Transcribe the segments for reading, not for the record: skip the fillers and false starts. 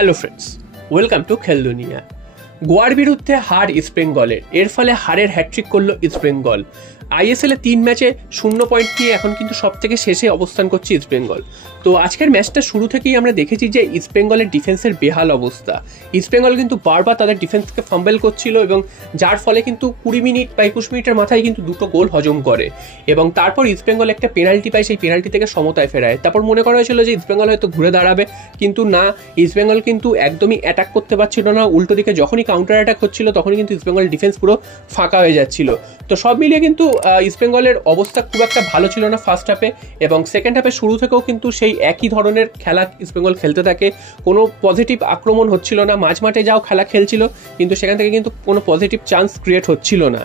Hello friends, welcome to খেল দুনিয়া। গোয়ার বিরুদ্ধে হার ইস্ট বেঙ্গলের, এর ফলে হারের হ্যাট্রিক করলো ইস্ট বেঙ্গল। আইএসএল এ 3 ম্যাচে 0 পয়েন্ট নিয়ে এখন কিন্তু সব থেকে শেষে অবস্থান করছে ইস্ট বেঙ্গল। তো আজকের ম্যাচটা শুরু থেকেই আমরা দেখেছি যে ইস্ট বেঙ্গলের ডিফেন্সের বেহাল অবস্থা। ইস্ট বেঙ্গল কিন্তু বারবার তাদের ডিফেন্সকে ফাম্বেল করছিল এবং যার ফলে কিন্তু 20 মিনিট বা 21 মিনিটের মাথায় কিন্তু 2টো গোল হজম করে এবং তারপর ইস্ট বেঙ্গল একটা পেনাল্টি পায়, সেই পেনাল্টি থেকে সমতায় ফেরায়। তারপর মনে করা হয়েছিল যে ইস্ট বেঙ্গল হয়তো ঘুরে দাঁড়াবে, কিন্তু না, ইস্ট বেঙ্গল কিন্তু একদমই অ্যাটাক করতে পারছিল না। উল্টো দিকে যখনই কাউন্টার অ্যাটাক হচ্ছিল তখনই কিন্তু ইস্ট বেঙ্গল ডিফেন্স পুরো ফাঁকা হয়ে যাচ্ছিল। তো সব মিলিয়ে কিন্তু ইস্ট বেঙ্গলের অবস্থা খুব একটা ভালো ছিল না ফার্স্ট হাফে, এবং সেকেন্ড হাফে শুরু থেকেও কিন্তু সেই একই ধরনের খেলা ইস্ট বেঙ্গল খেলতে থাকে। কোনো পজিটিভ আক্রমণ হচ্ছিল না, মাঝ মাঠে যাও খেলা খেলছিল কিন্তু সেখান থেকে কিন্তু কোনো পজিটিভ চান্স ক্রিয়েট হচ্ছিল না।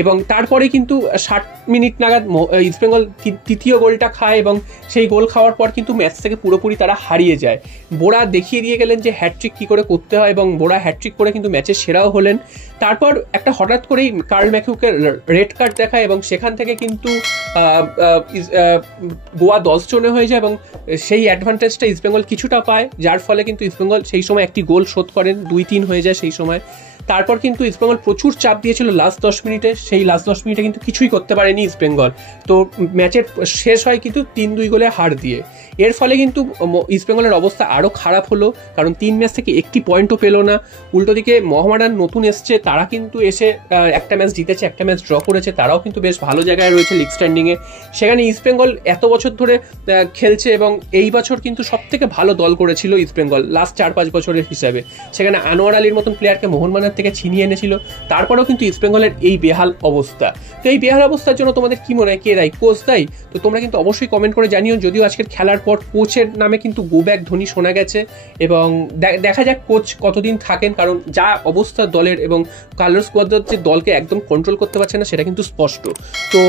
এবং তারপরে কিন্তু 60 মিনিট নাগাদ ইস্ট বেঙ্গল তৃতীয় গোলটা খায় এবং সেই গোল খাওয়ার পর কিন্তু ম্যাচ থেকে পুরোপুরি তারা হারিয়ে যায়। বোরা দেখিয়ে দিয়ে গেলেন যে হ্যাটট্রিক কী করে করতে হয় এবং বোরা হ্যাটট্রিক করে কিন্তু ম্যাচের সেরাও হলেন। তারপর একটা হঠাৎ করেই কার্ল ম্যাকিউকে রেড কার্ড দেখায় এবং সেখান থেকে কিন্তু গোয়া 10 জনে হয়ে যায় এবং সেই অ্যাডভান্টেজটা ইস্ট বেঙ্গল কিছুটা পায়, যার ফলে কিন্তু ইস্ট বেঙ্গল সেই সময় একটি গোল শোধ করেন, 2-3 হয়ে যায় সেই সময়। তারপর কিন্তু ইস্ট বেঙ্গল প্রচুর চাপ দিয়েছিল লাস্ট 10 মিনিটে, সেই লাস্ট 10 মিনিটে কিন্তু কিছুই করতে পারেনি ইস্ট বেঙ্গল। তো ম্যাচের শেষ হয় কিন্তু 3-2 গোলে হার দিয়ে। এর ফলে কিন্তু ইস্ট বেঙ্গলের অবস্থা আরও খারাপ হলো, কারণ 3 ম্যাচ থেকে একটি পয়েন্টও পেল না। উল্টো দিকে মোহামেডান নতুন এসছে, তারা কিন্তু এসে একটা ম্যাচ জিতেছে, একটা ম্যাচ ড্র করেছে, তারাও কিন্তু বেশ ভালো জায়গায় রয়েছে লিগ স্ট্যান্ডিংয়ে। সেখানে ইস্ট বেঙ্গল এত বছর ধরে খেলছে এবং এই বছর কিন্তু সব থেকে ভালো দল করেছিল ইস্ট বেঙ্গল লাস্ট 4-5 বছরের হিসাবে। সেখানে আনোয়ার আলীর মতন প্লেয়ারকে মোহনবাগান থেকে ছিনিয়ে এনেছিল, তারপরেও কিন্তু ইস্ট বেঙ্গলের এই বেহাল অবস্থা। তো এই বেহাল অবস্থার জন্য তোমাদের কি মনে হয়, কে দায়ী, কোচ দায়ী? তো তোমরা কিন্তু অবশ্যই কমেন্ট করে জানিও। যদিও আজকের খেলার পর কোচের নামে কিন্তু গো ব্যাক ধ্বনি শোনা গেছে এবং দেখা যাক কোচ কতদিন থাকেন, কারণ যা অবস্থা দলের এবং কার্লোস কুয়াদ্রাত যে দলকে একদম কন্ট্রোল করতে পারছে না সেটা কিন্তু স্পষ্ট। তো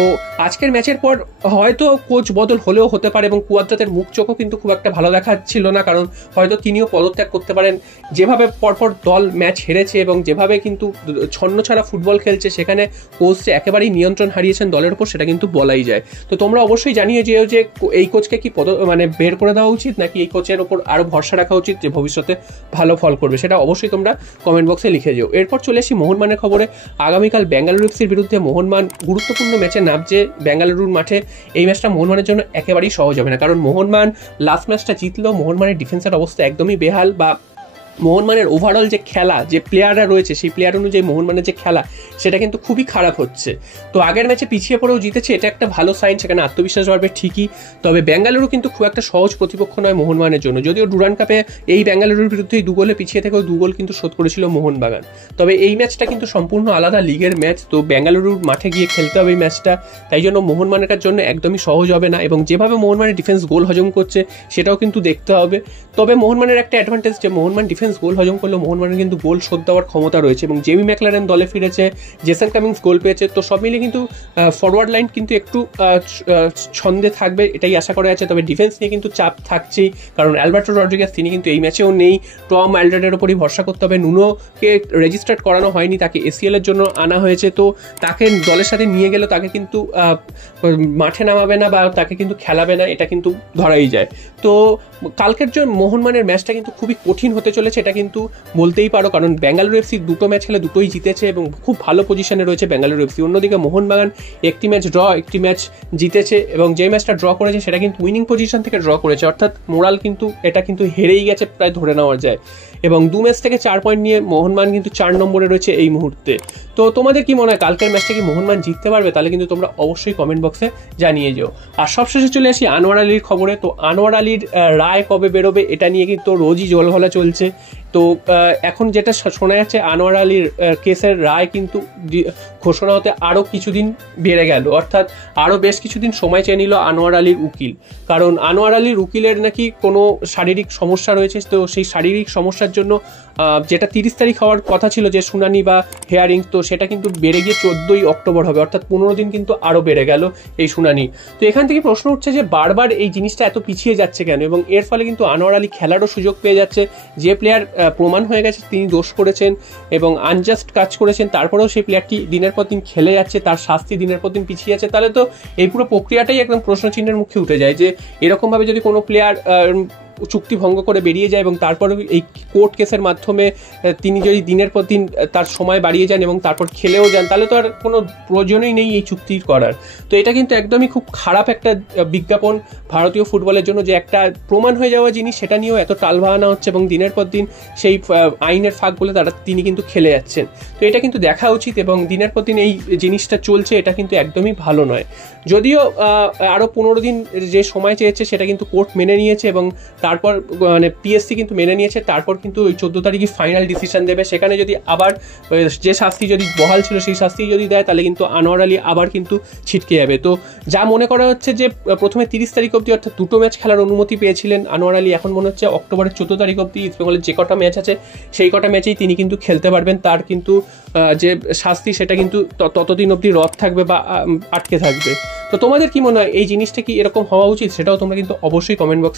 আজকের ম্যাচের পর হয়তো কোচ বদল হলেও হতে পারে এবং কুয়াদ্রাতের মুখ চোখও কিন্তু খুব একটা ভালো দেখাচ্ছিল না, কারণ হয়তো তিনিও পদত্যাগ করতে পারেন। যেভাবে পরপর দল ম্যাচ হেরেছে এবং যেভাবে কিন্তু ছন্ন ছাড়া ফুটবল খেলছে, সেখানে কোচ যে একেবারেই নিয়ন্ত্রণ হারিয়েছেন দলের উপর, সেটা কিন্তু বলাই যায়। তো তোমরা অবশ্যই জানিয়ে যে এই কোচকে কি বের করে দেওয়া উচিত, নাকি এই কোচের ওপর আরো ভরসা রাখা উচিত যে ভবিষ্যতে ভালো ফল করবে, সেটা অবশ্যই তোমরা কমেন্ট বক্সে লিখে যেও। এরপর চলে আসি মোহনবাগানের খবরে। আগামীকাল বেঙ্গালুরু এফসির বিরুদ্ধে মোহনবাগান গুরুত্বপূর্ণ ম্যাচে নামছে বেঙ্গালুরুর মাঠে। এই ম্যাচটা মোহনবাগানের জন্য একেবারেই সহজ হবে না, কারণ মোহনবাগান লাস্ট ম্যাচটা জিতলেও মোহনবাগানের ডিফেন্সের অবস্থা একদমই বেহাল, বা মোহনবাগানের ওভারঅল যে খেলা, যে প্লেয়াররা রয়েছে সেই প্লেয়ার অনুযায়ী মোহনবাগানের যে খেলা সেটা কিন্তু খুবই খারাপ হচ্ছে। তো আগের ম্যাচে পিছিয়ে পড়েও জিতেছে, এটা একটা ভালো সাইন, সেখানে আত্মবিশ্বাস বাড়বে ঠিকই। তবে বেঙ্গালুরু কিন্তু খুব একটা সহজ প্রতিপক্ষ নয় মোহনবাগানের জন্য। যদিও ডুরান্ড কাপে এই বেঙ্গালুরুর বিরুদ্ধেই 2 গোলে পিছিয়ে থেকেও 2 গোল কিন্তু শোধ করেছিল মোহনবাগান। তবে এই ম্যাচটা কিন্তু সম্পূর্ণ আলাদা লিগের ম্যাচ, তো বেঙ্গালুরুর মাঠে গিয়ে খেলতে হবে এই ম্যাচটা, তাই জন্য মোহনবাগানের জন্য একদমই সহজ হবে না। এবং যেভাবে মোহনবাগানের ডিফেন্স গোল হজম করছে সেটাও কিন্তু দেখতে হবে। তবে মোহনবাগানের একটা অ্যাডভান্টেজ যে মোহনবাগান ডিফেন্স গোল হজম করলেও মোহনবাগানের কিন্তু গোল শোধ দেওয়ার ক্ষমতা রয়েছে এবং জেমি ম্যাকলারেন দলে ফিরেছে, জেসন কামিংস গোল পেয়েছে। তো সব মিলিয়ে কিন্তু ফরওয়ার্ড লাইন কিন্তু একটু ছন্দে থাকবে, এটাই আশা করা যাচ্ছে। তবে ডিফেন্স নিয়ে কিন্তু চাপ থাকছেই, কারণ অ্যালবার্টো রড্রিগেজ তিনি কিন্তু এই ম্যাচেও নেই। টম অ্যালডারের ওপরই ভরসা করতে হবে। নুনোকে রেজিস্টার্ড করানো হয়নি, তাকে এসিএল এর জন্য আনা হয়েছে। তো তাকে দলের সাথে নিয়ে গেলে তাকে কিন্তু মাঠে নামাবে না বা তাকে কিন্তু খেলাবে না, এটা কিন্তু ধরাই যায়। তো কালকের জন্য মোহনবাগানের ম্যাচটা কিন্তু খুবই কঠিন হতে চলেছে, এটা কিন্তু বলতেই পারো, কারণ বেঙ্গালুরু এফসি 2টো ম্যাচ খেলে 2টোই জিতেছে এবং খুব ভালো পজিশনে রয়েছে বেঙ্গালুরু এফসি। অন্যদিকে মোহনবাগান একটি ম্যাচ ড্র, একটি ম্যাচ জিতেছে এবং যে ম্যাচটা ড্র করেছে সেটা কিন্তু উইনিং পজিশন থেকে ড্র করেছে, অর্থাৎ মোরাল কিন্তু এটা কিন্তু হেরেই গেছে প্রায় ধরে নেওয়া যায়। এবং 2 ম্যাচ থেকে 4 পয়েন্ট নিয়ে মোহনবাগান কিন্তু 4 নম্বরে রয়েছে এই মুহূর্তে। তো তোমাদের কি মনে হয় কালকের ম্যাচটা কি মোহনবাগান জিততে পারবে? তাহলে কিন্তু তোমরা অবশ্যই কমেন্ট বক্সে জানিয়ে যেও। আর সবশেষে চলে আসি আনোয়ার আলীর খবরে। তো আনোয়ার আলীর রায় কবে বেরোবে এটা নিয়ে কিন্তু রোজই জলঘোলা চলছে। তো এখন যেটা শোনা যাচ্ছে আনোয়ার আলীর কেসের রায় কিন্তু ঘোষণা হতে আরও কিছুদিন বেড়ে গেল, অর্থাৎ আরও বেশ কিছুদিন সময় চেয়ে নিল আনোয়ার আলীর উকিল, কারণ আনোয়ার আলীর উকিলের নাকি কোনো শারীরিক সমস্যা রয়েছে। তো সেই শারীরিক সমস্যার জন্য যেটা 30 তারিখ হওয়ার কথা ছিল যে শুনানি বা হেয়ারিং, তো সেটা কিন্তু বেড়ে গিয়ে 14ই অক্টোবর হবে, অর্থাৎ 15 দিন কিন্তু আরও বেড়ে গেল এই শুনানি। তো এখান থেকে প্রশ্ন উঠছে যে বারবার এই জিনিসটা এত পিছিয়ে যাচ্ছে কেন, এবং এর ফলে কিন্তু আনোয়ার আলী খেলারও সুযোগ পেয়ে যাচ্ছে। যে প্লেয়ার প্রমাণ হয়ে গেছে তিনি দোষ করেছেন এবং আনজাস্ট কাজ করেছেন, তারপরেও সেই প্লেয়ারটি দিনের পর দিন খেলে যাচ্ছে, তার শাস্তি দিনের পর দিন পিছিয়ে যাচ্ছে, তাহলে তো এই পুরো প্রক্রিয়াটাই একদম প্রশ্নচিহ্নের মুখে উঠে যায় যে এরকমভাবে যদি কোনো প্লেয়ার চুক্তি ভঙ্গ করে বেরিয়ে যায় এবং তারপরে এই কোর্ট কেসের মাধ্যমে তিনি যদি দিনের পর দিন তার সময় বাড়িয়ে যান এবং তারপর খেলেও যান, তাহলে তো আর কোনো প্রয়োজনই নেই এই চুক্তি করার। তো এটা কিন্তু একদমই খুব খারাপ একটা বিজ্ঞাপন ভারতীয় ফুটবলের জন্য, যে একটা প্রমাণ হয়ে যাওয়া জিনিস সেটা নিয়েও এত টালবাহানা হচ্ছে এবং দিনের পর দিন সেই আইনের ফাঁক বলে তিনি কিন্তু খেলে যাচ্ছেন। তো এটা কিন্তু দেখা উচিত এবং দিনের পর দিন এই জিনিসটা চলছে, এটা কিন্তু একদমই ভালো নয়। যদিও আরও 15 দিন যে সময় চেয়েছে সেটা কিন্তু কোর্ট মেনে নিয়েছে এবং তারপর মানে পিএসসি কিন্তু মেনে নিয়েছে, তারপর কিন্তু ওই 14 তারিখে ফাইনাল ডিসিশন দেবে। সেখানে যদি আবার যে শাস্তি যদি বহাল ছিল সেই শাস্তি যদি দেয়, তাহলে কিন্তু আনোয়ার আলী আবার কিন্তু ছিটকে যাবে। তো যা মনে করা হচ্ছে যে প্রথমে 30 তারিখ অবধি অর্থাৎ 2টো ম্যাচ খেলার অনুমতি পেয়েছিলেন আনোয়ার আলী, এখন মনে হচ্ছে অক্টোবরের 14 তারিখ অবধি ইস্টবেঙ্গলের যে কটা ম্যাচ আছে সেই কটা ম্যাচেই তিনি কিন্তু খেলতে পারবেন। তার কিন্তু যে শাস্তি সেটা কিন্তু ততদিন অবধি রদ থাকবে বা আটকে থাকবে। তো তোমাদের কি মনে হয় এই জিনিসটা কি এরকম হওয়া উচিত? সেটাও তোমরা কিন্তু অবশ্যই কমেন্ট বক্সে